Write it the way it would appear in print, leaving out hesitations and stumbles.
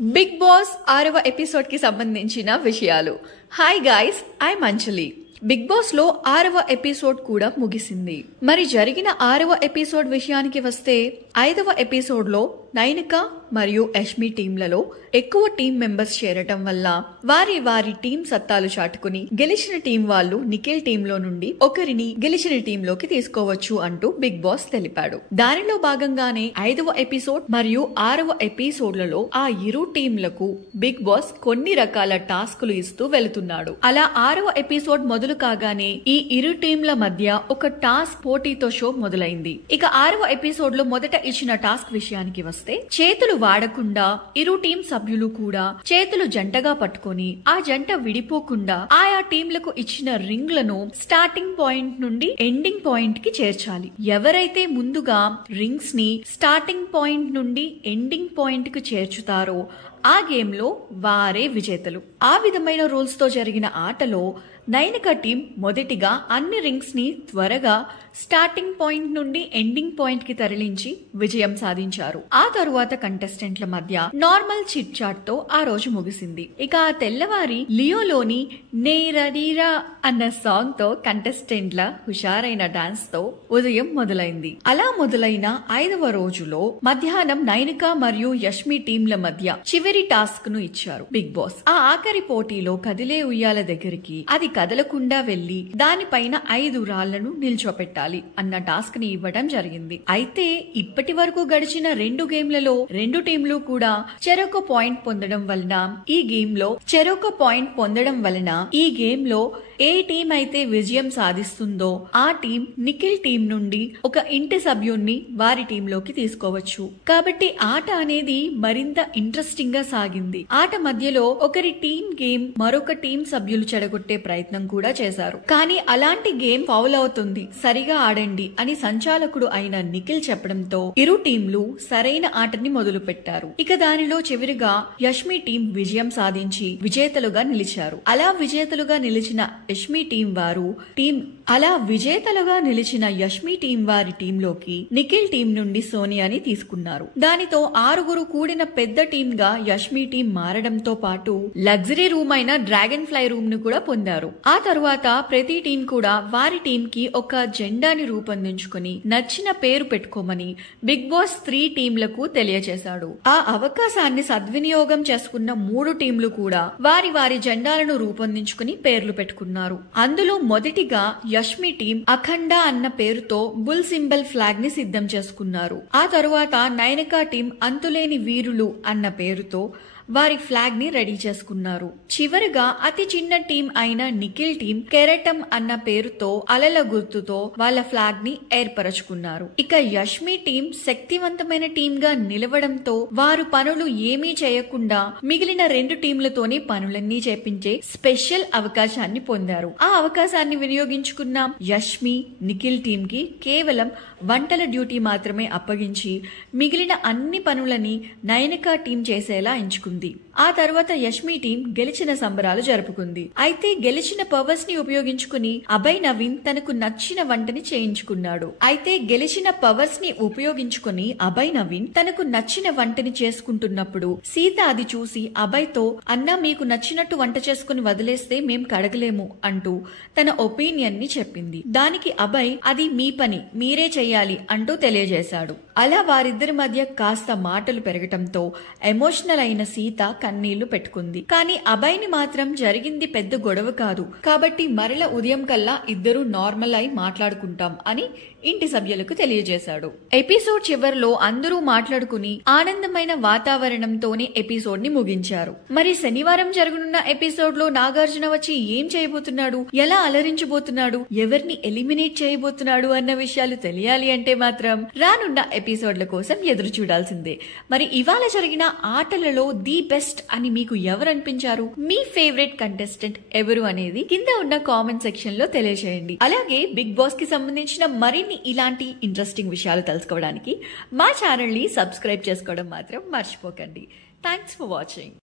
Big boss 6వ episode కి సంబంధించిన విషయాలు. హాయ్ గైస్, ఐ మంచలి. బిగ్ బాస్ లో 6వ ఎపిసోడ్ కూడా ముగిసింది. మరి జరిగిన 6వ ఎపిసోడ్ విషయానికి వస్తే 5వ ఎపిసోడ్ లో నైనిక మరియు యష్మి టీంలలో ఎక్కువ టీం మెంబర్స్ చేరటం వల్ల వారి టీం సత్తాలు చాటుకుని గెలిచిన టీం వాళ్ళు నిఖిల్ టీంలో నుండి ఒకరిని గెలిచిన టీంలోకి తీసుకోవచ్చు అంటూ బిగ్ బాస్ తెలిపాడు. దానిలో భాగంగానే 5వ ఎపిసోడ్ మరియు 6వ ఎపిసోడ్లలో ఆ ఇరు టీంలకు బిగ్ బాస్ కొన్ని రకాల టాస్కులు ఇస్తూ వెళుతున్నాడు. అలా 6వ ఎపిసోడ్ మొదలు కాగానే ఈ ఇరు టీంల మధ్య ఒక టాస్క్ పోటీతో షో మొదలైంది. ఇక 6వ ఎపిసోడ్ లో మొదట ఇచ్చిన టాస్క్ విషయానికి వస్తే చేతులు వాడకుండా ఇరు టీం సభ్యులు కూడా చేతులు జంటగా పట్టుకొని ఆ జంట విడిపోకుండా ఆయా టీంలకు ఇచ్చిన రింగ్లను స్టార్టింగ్ పాయింట్ నుండి ఎండింగ్ పాయింట్ కి చేర్చాలి. ఎవరైతే ముందుగా రింగ్స్ ని స్టార్టింగ్ పాయింట్ నుండి ఎండింగ్ పాయింట్ కి చేర్చుతారో ఆ గేమ్ లో వారే విజేతలు. ఆ విధమైన రూల్స్ తో జరిగిన ఆటలో నైనిక టీం మొదటిగా అన్ని రింగ్స్ ని త్వరగా స్టార్టింగ్ పాయింట్ నుండి ఎండింగ్ పాయింట్ కి తరలించి విజయం సాధించారు. ఆ తరువాత కంటెస్టెంట్ల మధ్య నార్మల్ చిట్ చాట్ తో ఆ రోజు ముగిసింది. ఇక ఆ తెల్లవారి లియోలోని నేరడీరా అన్న సాంగ్ తో కంటెస్టెంట్ల హుషారైన డాన్స్ తో ఉదయం మొదలైంది. అలా మొదలైన 5వ రోజులో మధ్యాహ్నం నైనిక మరియు యష్మి టీంల మధ్య చివరి టాస్క్ ను ఇచ్చారు బిగ్ బాస్. ఆ ఆఖరి పోటీలో కదిలే ఉయ్యాల దగ్గరికి అది కదలకుండా వెళ్లి దానిపైన 5 రాళ్లను నిల్చోపెట్టాలి అన్న టాస్క్ ని ఇవ్వడం జరిగింది. అయితే ఇప్పటి వరకు గడిచిన 2 గేమ్లలో 2 టీంలు కూడా చెరొక పాయింట్ పొందడం వలన ఈ గేమ్ లో ఏ టీం అయితే విజయం సాధిస్తుందో ఆ టీం నిఖిల్ టీం నుండి ఒక ఇంటి సభ్యుణ్ణి వారి టీంలోకి తీసుకోవచ్చు. కాబట్టి ఆట అనేది మరింత ఇంట్రెస్టింగ్ గా సాగింది. ఆట మధ్యలో ఒకరి టీం గేమ్ మరొక టీం సభ్యులు చెడగొట్టే ప్రయత్నం కూడా చేశారు. కానీ అలాంటి గేమ్ ఫౌల్ అవుతుంది, సరిగా ఆడండి అని సంచాలకుడు అయిన నిఖిల్ చెప్పడంతో ఇరు టీంలు సరైన ఆటని మొదలు పెట్టారు. ఇక దానిలో చివరిగా యష్మి టీం విజయం సాధించి విజేతలుగా నిలిచారు. అలా విజేతలుగా నిలిచిన యష్మి టీం వారి టీంలోకి నిఖిల్ టీం నుండి సోనియాని తీసుకున్నారు. దానితో 6గురు కూడిన పెద్ద టీం గా యష్మి టీం మారడంతో పాటు లగ్జరీ రూమ్ అయిన డ్రాగన్ ఫ్లై రూమ్ ను కూడా పొందారు. ఆ తరువాత ప్రతి టీం కూడా వారి టీం కి ఒక జెండాని రూపొందించుకుని నచ్చిన పేరు పెట్టుకోమని బిగ్ బాస్ 3 టీంలకు తెలియజేశాడు. ఆ అవకాశాన్ని సద్వినియోగం చేసుకున్న 3 టీంలు కూడా వారి జెండాలను రూపొందించుకుని పేర్లు పెట్టుకున్నారు. అందులో మొదటిగా యష్మి టీం అఖండ అన్న పేరుతో బుల్ సింబల్ ఫ్లాగ్ ని సిద్ధం చేసుకున్నారు. ఆ తరువాత నైనిక టీం అంతులేని వీరులు అన్న పేరుతో వారి ఫ్లాగ్ ని రెడీ చేసుకున్నారు. చివరిగా అతి చిన్న టీం అయిన నిఖిల్ టీం కెరటం అన్న పేరుతో అలల గుర్తుతో వాళ్ళ ఫ్లాగ్ ని ఏర్పరచుకున్నారు. ఇక యష్మి టీం శక్తివంతమైన టీం గా నిలవడంతో వారు పనులు ఏమీ చేయకుండా మిగిలిన 2 టీంలతోనే పనులన్నీ చేపించే స్పెషల్ అవకాశాన్ని పొందారు. ఆ అవకాశాన్ని వినియోగించుకున్న యష్మి నిఖిల్ టీం కి కేవలం వంటల డ్యూటీ మాత్రమే అప్పగించి మిగిలిన అన్ని పనులని నైనిక టీం చేసేలా ఎంచుకుంది. ఆ తర్వాత యష్మి టీం గెలిచిన సంబరాలు జరుపుకుంది. అయితే గెలిచిన పవర్స్ ని ఉపయోగించుకుని అభయ్ నవీన్ తనకు నచ్చిన వంటని చేసుకుంటున్నప్పుడు సీత అది చూసి అభయ్ తో అన్నా మీకు నచ్చినట్టు వంట చేసుకుని వదిలేస్తే మేం కడగలేము అంటూ తన ఒపీనియన్ ని చెప్పింది. దానికి అభయ్ అది మీ పని, మీరే చెయ్యాలి అంటూ తెలియజేశాడు. అలా వారిద్దరి మధ్య కాస్త మాటలు పెరగటంతో ఎమోషనల్ అయిన సీత కన్నీళ్లు పెట్టుకుంది. కానీ అభయ్ ని మాత్రం జరిగింది పెద్ద గొడవ కాదు కాబట్టి మరల ఉదయం కల్లా ఇద్దరు నార్మల్ అయి మాట్లాడుకుంటాం అని ఇంటి సభ్యులకు తెలియజేశాడు. ఎపిసోడ్ చివరిలో అందరూ మాట్లాడుకుని ఆనందమైన వాతావరణంతోనే ఎపిసోడ్ ని ముగించారు. మరి శనివారం జరగనున్న ఎపిసోడ్ లో నాగార్జున వచ్చి ఏం చేయబోతున్నాడు, ఎలా అలరించబోతున్నాడు, ఎవరిని ఎలిమినేట్ చేయబోతున్నాడు అన్న విషయాలు తెలియాలి అంటే మాత్రం రానున్న ఎపిసోడ్ల కోసం ఎదురు చూడాల్సిందే. మరి ఇవాళ జరిగిన ఆటలలో ది బెస్ట్ అని మీకు ఎవరు అనిపించారు? మీ ఫేవరెట్ కంటెస్టెంట్ ఎవరు అనేది కింద ఉన్న కామెంట్ సెక్షన్ లో తెలియజేయండి. అలాగే బిగ్ బాస్ కి సంబంధించిన మరిన్ని ఇలాంటి ఇంట్రెస్టింగ్ విషయాలు తెలుసుకోవడానికి మా ఛానల్ ని సబ్స్క్రైబ్ చేసుకోవడం మాత్రం మర్చిపోకండి. Thanks for watching.